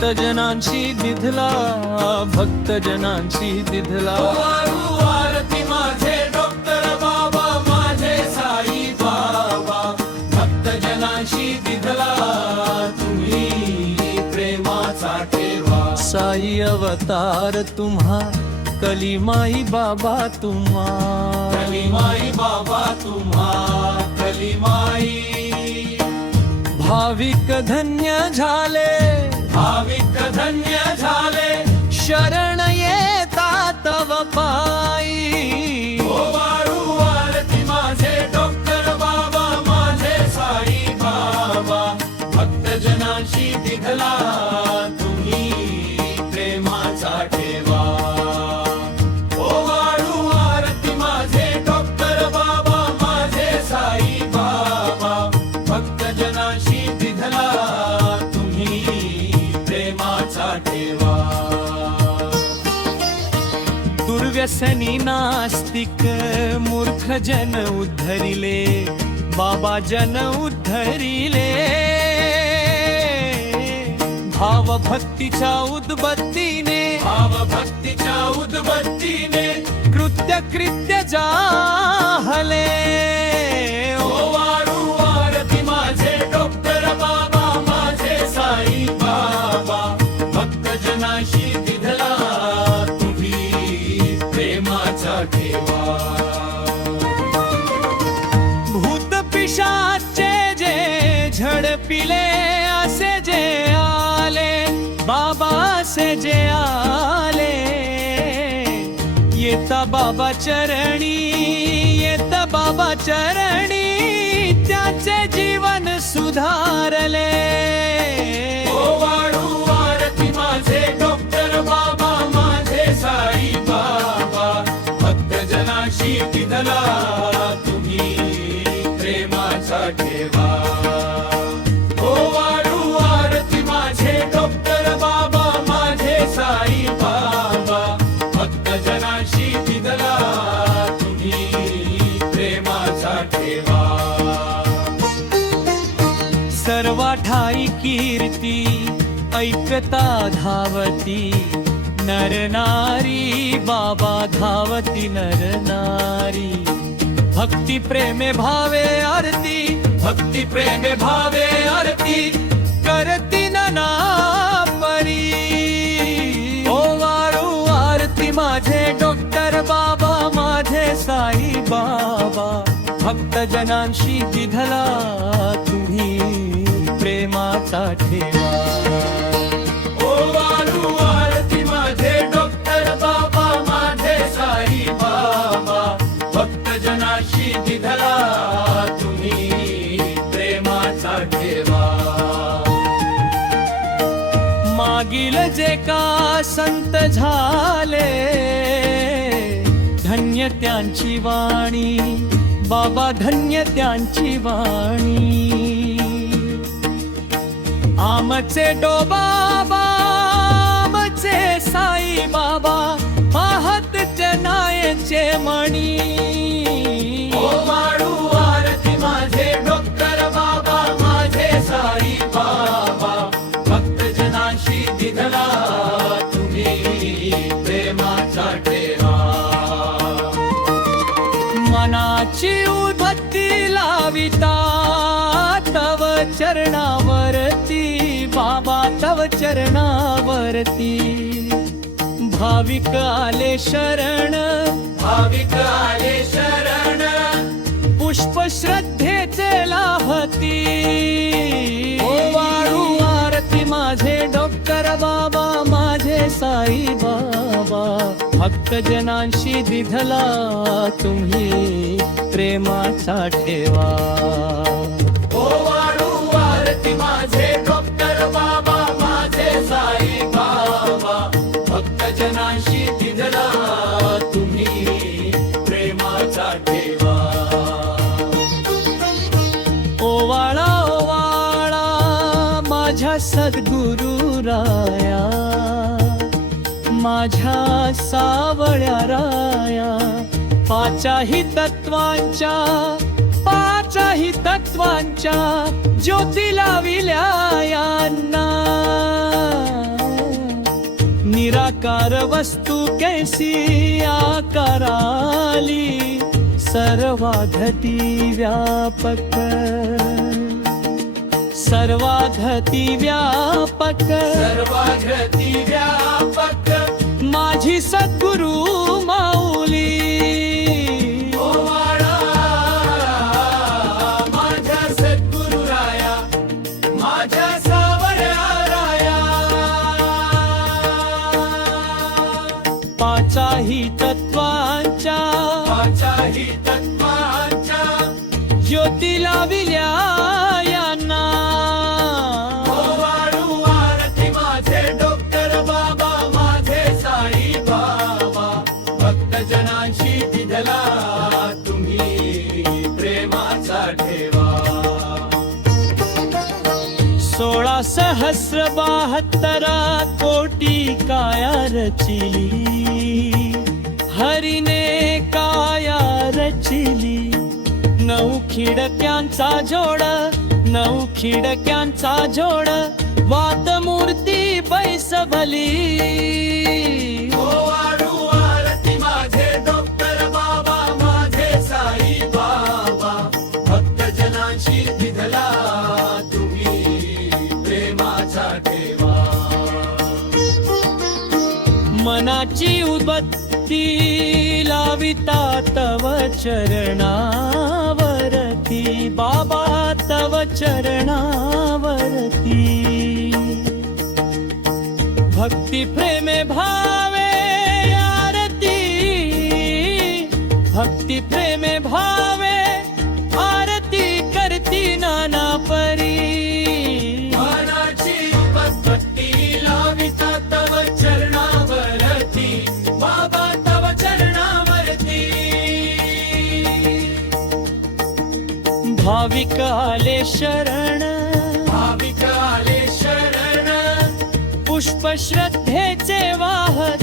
भक्तजनांशी दिधला, भक्तजनांशी दिधला. आरती माझे डॉक्टर बाबा, माझे साई बाबा, भक्तजनांशी दिधला तुम्ही प्रेमाचा ठेवा. साई अवतार तुम्हा, कलीमाई बाबा तुम्हा, कलीमाई बाबा तुम्हा, कलीमाई. भाविक धन्य झाले, भाविक धन्य झाले, शरण येता तव पायी. ओ वाळू आरती माझे डॉक्टर बाबा, माझे साई बाबा, भक्तजनांशी दिधला तुम्ही प्रेमाचा ठेवा. ओ वाळू आरती माझे डॉक्टर बाबा, माझे साई बाबा, भक्तजनांशी दिधला तुम्ही प्रेमाचा ठेवा. दुर्व्यसनी नास्तिक मूर्ख जन उद्धरिले, बाबा जन उद्धरिले. भाव भक्तीच्या उद्बत्तीने, भाव भक्तीच्या उद्बत्तीने, कृत्य कृत्य जाहले. ओ वाळू आरती माझे डॉक्टर बाबा, माझे साई बाबा, भक्तजनांशी दिधला तुम्ही प्रेमाचा ठेवा. भूत पिशाचे जे झडपिले, असे जे आले बाबा, असे जे आले. येता बाबा चरणी, येता बाबा चरणी, त्याचे जीवन सुधारले. ओ वाळू आरती माझे डॉक्टर बाबा, माझे साई बाबा, भक्तजनांशी दिधला तुम्ही प्रेमाचा ठेवा. ओ वाळू आरती माझे डॉक्टर बाबा, माझे साई बाबा, भक्तजनांशी दिधला तुम्ही प्रेमाचा ठेवा. सर्वा ठाई कीर्ती ऐकता धावती, नर नारी बाबा धावती नर नारी. भक्ती प्रेमे भावे आरती, भक्ती प्रेमे भावे आरती, करती नना परी. ओ वाळू आरती माझे डॉक्टर बाबा, माझे साई बाबा, भक्तजनांशी दिधला तुम्ही प्रेमाचा ठेवा. ओ वाळू आरती माझे डॉक्टर बाबा, माझे साई बाबा, भक्तजनांशी दिधला तुम्ही प्रेमाचा ठेवा. मागील जे का संत झाले, धन्य त्यांची वाणी बाबा, धन्य त्यांची वाणी. आमचे डोबाबा, आमचे साई बाबा, पाहत जनायचे मणी. ओ वाळू आरती माझे डॉक्टर बाबा, माझे साई बाबा, भक्तजनांशी दिधला तुम्ही प्रेमाचा ठेवा. मनाची उद्बत्ती लाविता तव चरणावरती बाबा, तव चरणावरती. भाविक आले शरण, भाविक आले शरण, पुष्प श्रद्धेचे लाभती. ओ वाळू आरती माझे डॉक्टर बाबा, माझे साई बाबा, भक्तजनांशी दिधला तुम्ही प्रेमाचा ठेवा. ओ वाळू आरती माझे डॉक्टर बाबा, माझे साई बाबा, भक्तजनांशी दिधला तुम्ही प्रेमाचा ठेवा. ओवाळा ओवाळा माझ्या सद्गुरु राया, माझ्या सावळ्या राया. पाचाही तत्वांच्या, पाचाही तत्वांच्या ज्योती लाविल्या यांना. साकार वस्तू कैसी आकाराली सर्वाधती व्यापक सर्वाधती व्यापक सर्वाघ्रती व्यापक माझी सद्गुरु माऊली ओवाळा माझ्या सद्गुरु राया माझ्या सावळ्या राया पाचाही तत्वांच्या पाचाही तत्वांच्या ज्योती लाविल्या यांना ओवाळू आरती माझे डॉक्टर बाबा माझे साई बाबा भक्तजनांशी दिधला तुम्ही प्रेमाचा ठेवा 16,72 कोटी काया रचिली हरीने काया रचिली 9 खिडक्यांचा जोड 9 खिडक्यांचा जोड वातमूर्ती बैसभली ओवाळू आरती माझे डॉक्टर बाबा माझे साई बाबा भक्तजनांशी दिधला तुम्ही प्रेमाचा ठेवा मनाची उदबत्ती लाविता तव चरणावरती बाबा तव चरणावरती भक्ती प्रेमे भावे आरती भक्ती प्रेमे भावे आरती करती नाना परी मनाची उपपत्ती लाविता तव चरणावरती बाबा तव चरणावरती भाविक आले शरण भाविक आले शरण पुष्प श्रद्धेचे वाहती